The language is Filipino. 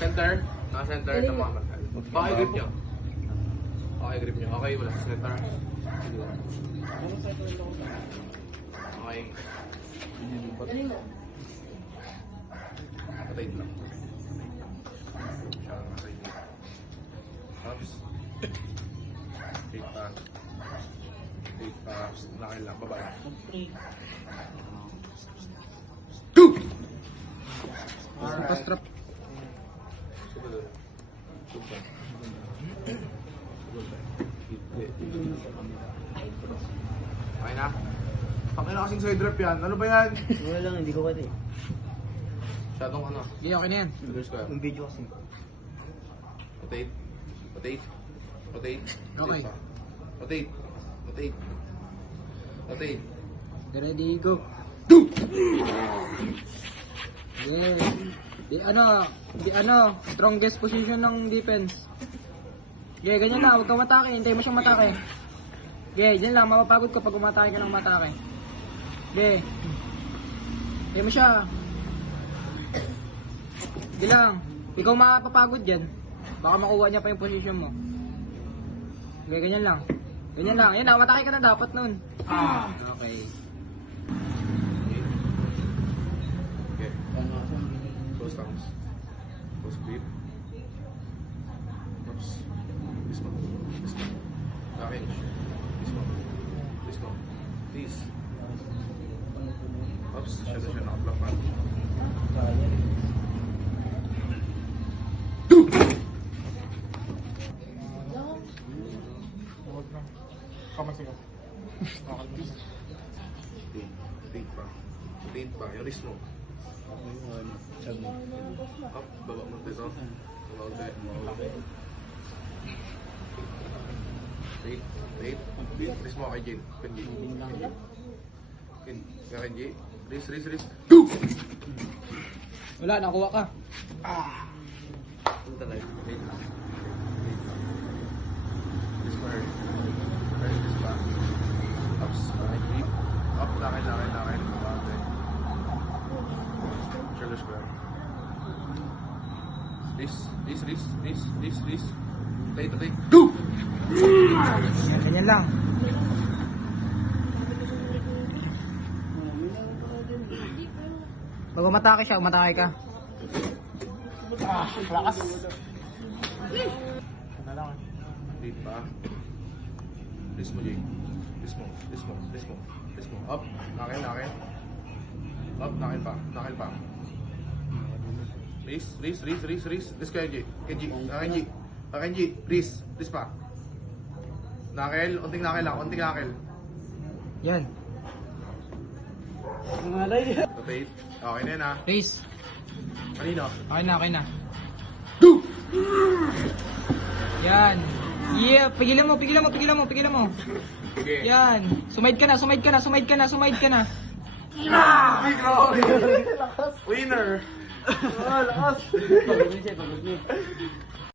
Center. Naka-center ng mga mata. Okay, grip nyo. Okay, grip nyo. Okay, wala sa center. Okay. Patay lang. Ups. Straight pass. Straight pass. Nakil lang. Babae. Go! Alright. Strap. Okay na? Pakina na kasing side rep yan. Ano ba yan? Wala lang, hindi ko kati. Masyadong ano? Hindi, okay na yan. Fingers ko yan. Yung video kasi. Rotate. Rotate. Rotate. Okay. Rotate. Rotate. Rotate. Ready, go. Yeah. Di strongest position ng defense. Yeah, ganyan lang, huwag kang matake, hintay mo siyang matake. Yeah, dyan lang, mapapagod kapag umatake ka ng matake. Yeah. Hintay mo siya. Hindi lang, ikaw mapapagod dyan. Baka makuha niya pa yung position mo. Okay, ganyan lang. Ganyan lang, yan na, matake ka na dapat nun. Okay. Okay. Close thumbs. Close grip. Oops. This one. This one. Akin. This one. This one. This. Oops. Siya naka-block man. Rotate pa. Rotate pa. Yung wrist mo. Up. Baba mo ito. Baba mo ito. Rotate. Rotate. Wrist mo kay Jin. Kay Jin. Kay Jin. Wrist. Go! Wala, nakuha ka. Punta tayo. Rotate. Wrist mo hurt. Wrist pa. Ups. Grip. Up. Lakay. Okay. Shoulder square. This. Rotate. Go! Ganyan lang. Pag umatake siya, umatake ka. Lakas. Ano lang. Rotate pa. Wrist mo, Jay. Wrist mo. Up. Nakil. Up. Nakil pa. Wrist. Wrist kay Jay. Kay Jay. Wrist pa. Nakil. Unting nakil. Yan. Rotate. Okay na yan ha. Race. Kanino? Okay na. Go! Yan. Yeah, pigilan mo. Okay. Yan. Sumaid ka na. Winner! Lakas.